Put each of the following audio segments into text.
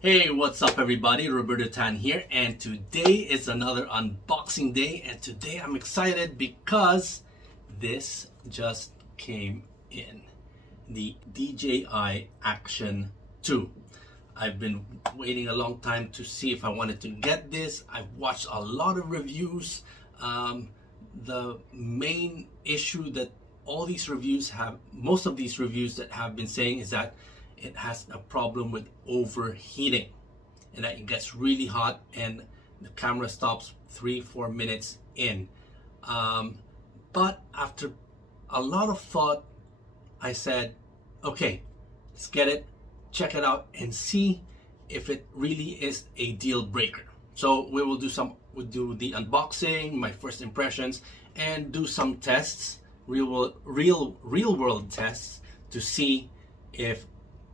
Hey, what's up everybody? Roberto Tan here, and today is another unboxing day, and today I'm excited because this just came in. The DJI Action 2. I've been waiting a long time to see if I wanted to get this. I've watched a lot of reviews. The main issue that most of these reviews that have been saying is that it has a problem with overheating and that it gets really hot and the camera stops 3-4 minutes in. But after a lot of thought, I said, okay, let's get it, check it out, and see if it really is a deal breaker. So we'll do the unboxing, my first impressions, and do some tests, real world tests, to see if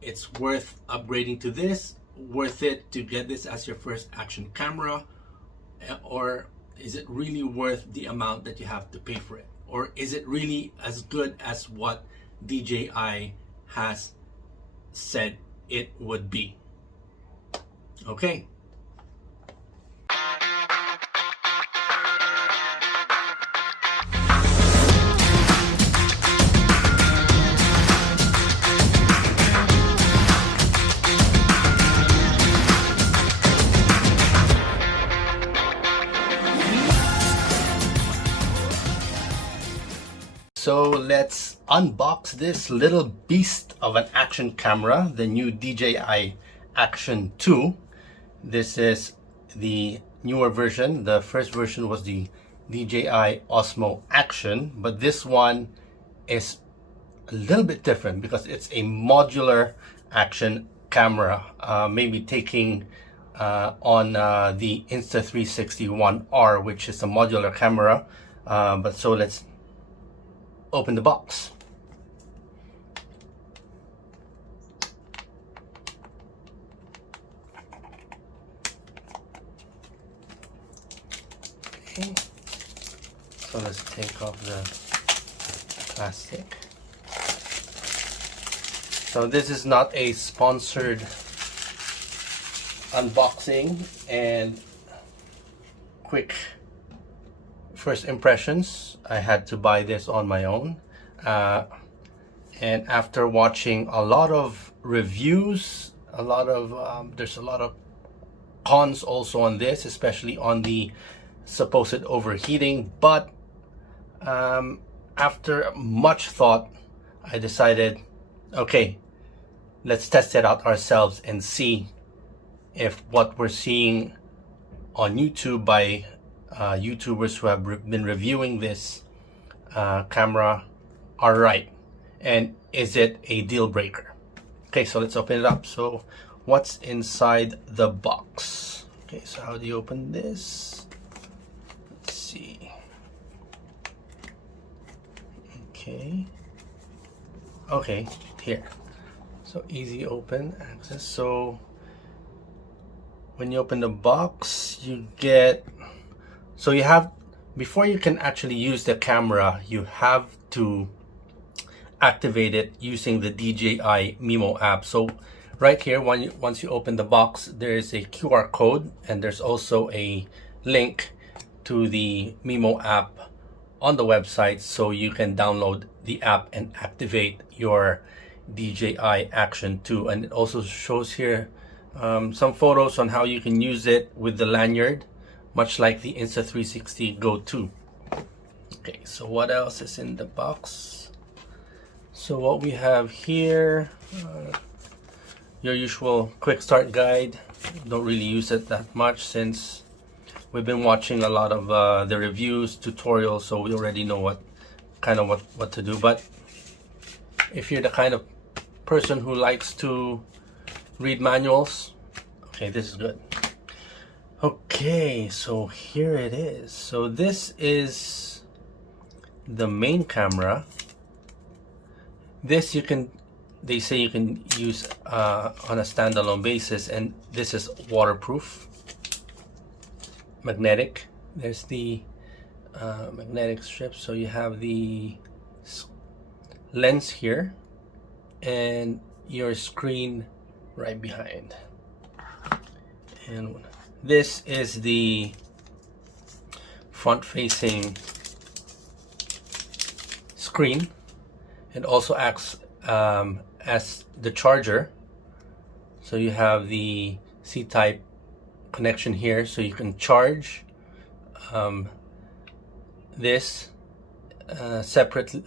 it's worth upgrading to this, worth it to get this as your first action camera, or is it really worth the amount that you have to pay for it, or is it really as good as what DJI has said it would be. Okay. So let's unbox this little beast of an action camera, the new DJI Action 2. This is the newer version. The first version was the DJI Osmo Action, but this one is a little bit different because it's a modular action camera, maybe taking on the Insta360 1R, which is a modular camera. But so let's open the box. Okay, so let's take off the plastic. So this is not a sponsored unboxing, and quick first impressions, I had to buy this on my own, and after watching a lot of reviews, there's a lot of cons also on this, especially on the supposed overheating, but after much thought, I decided, okay, let's test it out ourselves and see if what we're seeing on YouTube by YouTubers who have been reviewing this camera are right, and is it a deal breaker. Okay, so let's open it up. So what's inside the box? Okay, so how do you open this? Let's see. Okay, here. So easy open access. So when you open the box, you get, so you have, before you can actually use the camera, you have to activate it using the DJI MIMO app. So right here, once you open the box, there is a QR code, and there's also a link to the MIMO app on the website, so you can download the app and activate your DJI Action 2. And it also shows here some photos on how you can use it with the lanyard, much like the Insta360 Go 2. Okay, so what else is in the box? So what we have here, your usual quick start guide. Don't really use it that much since we've been watching a lot of the reviews, tutorials, so we already know what to do. But if you're the kind of person who likes to read manuals, okay, this is good. Okay, so here it is. So this is the main camera. This they say you can use on a standalone basis, and this is waterproof, magnetic. There's the magnetic strip, so you have the lens here and your screen right behind. And this is the front facing screen. It also acts as the charger. So you have the C-type connection here, so you can charge this separately.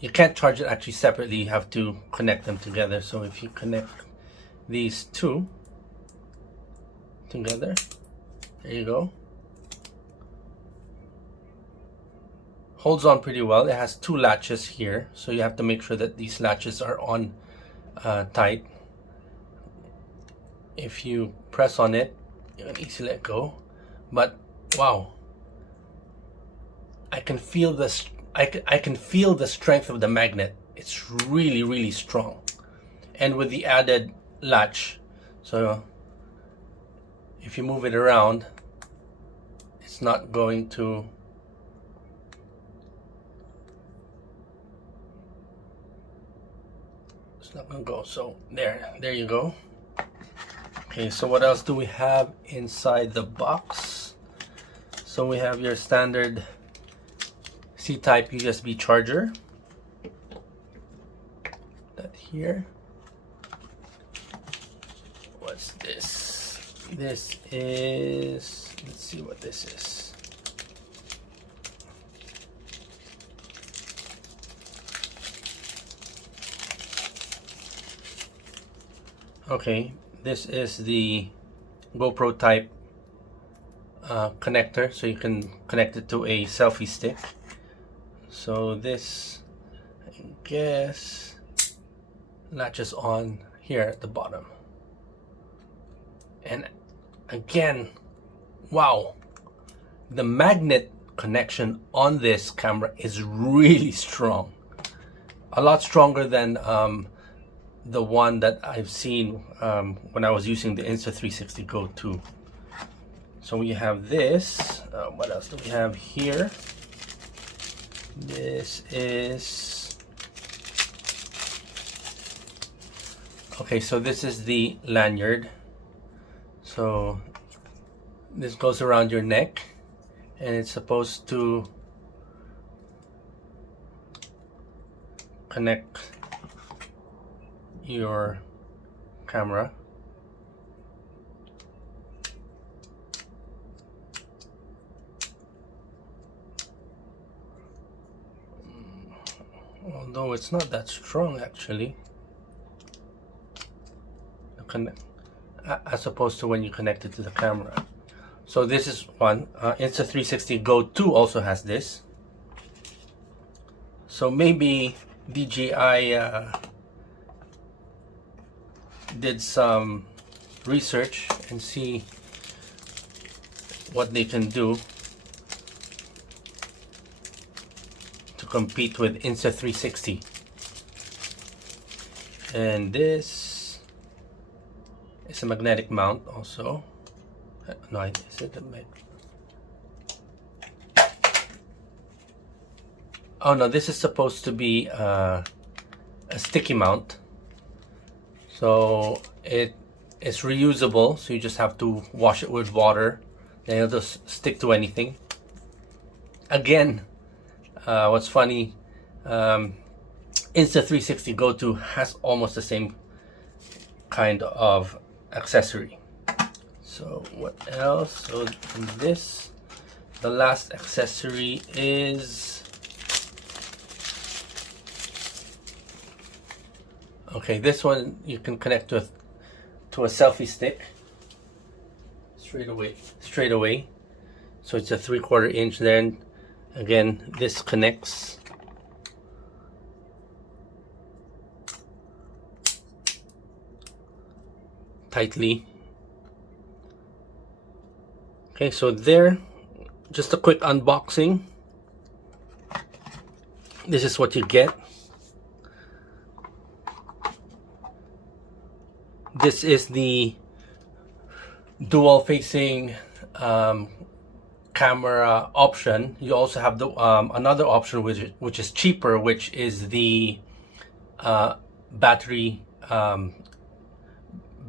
You can't charge it actually separately, you have to connect them together. So if you connect these two together, there you go. Holds on pretty well. It has two latches here, so you have to make sure that these latches are on tight. If you press on it, you can easily let go. But wow, I can feel this. I can feel the strength of the magnet. It's really, really strong, and with the added latch, so if you move it around, it's not going to. It's not gonna go. So there you go. Okay, so what else do we have inside the box? So we have your standard C-type USB charger. That here. What's this? This is, let's see what this is. Okay, this is the GoPro type connector, so you can connect it to a selfie stick. So this, I guess, latches on here at the bottom. And again, wow, the magnet connection on this camera is really strong. A lot stronger than the one that I've seen when I was using the Insta360 Go 2. So we have this. What else do we have here? This is, okay, so this is the lanyard. So this goes around your neck, and it's supposed to connect your camera. Although it's not that strong actually, as opposed to when you connect it to the camera. So this is one. Insta360 Go 2 also has this. So maybe DJI did some research and see what they can do to compete with Insta360. And this is a magnetic mount also. No, is it a mag? Oh no, this is supposed to be a sticky mount. So it is reusable, so you just have to wash it with water, then it'll just stick to anything. Again, what's funny, Insta360 Go 2 has almost the same kind of accessory. So what else? So this, the last accessory is, okay, this one you can connect to a selfie stick straight away. So it's a 3/4 inch. Then again, this connects. Tightly. Okay, so there, just a quick unboxing. This is what you get. This is the dual facing camera option. You also have the another option which is cheaper, which is the battery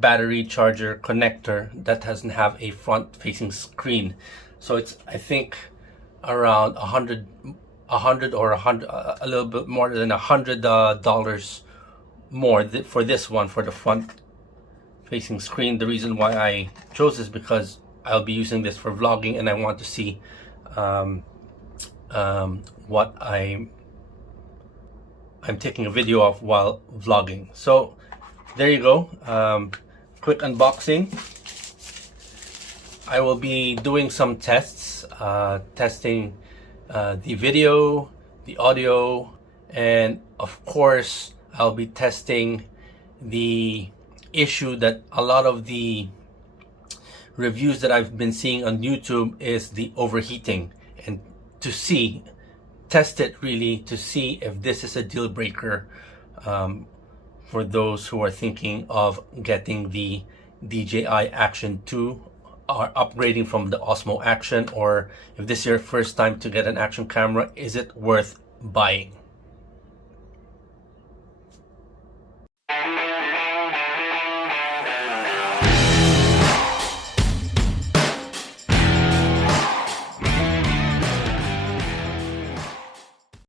battery charger connector that doesn't have a front facing screen. So it's, I think, around a little bit more than $100 more for this one, for the front facing screen. The reason why I chose this because I'll be using this for vlogging, and I want to see what I'm taking a video of while vlogging. So there you go. Quick unboxing. I will be doing some tests, testing the video, the audio, and of course I'll be testing the issue that a lot of the reviews that I've been seeing on YouTube is the overheating, and to test it really to see if this is a deal breaker for those who are thinking of getting the DJI Action 2 or upgrading from the Osmo Action, or if this is your first time to get an action camera, is it worth buying?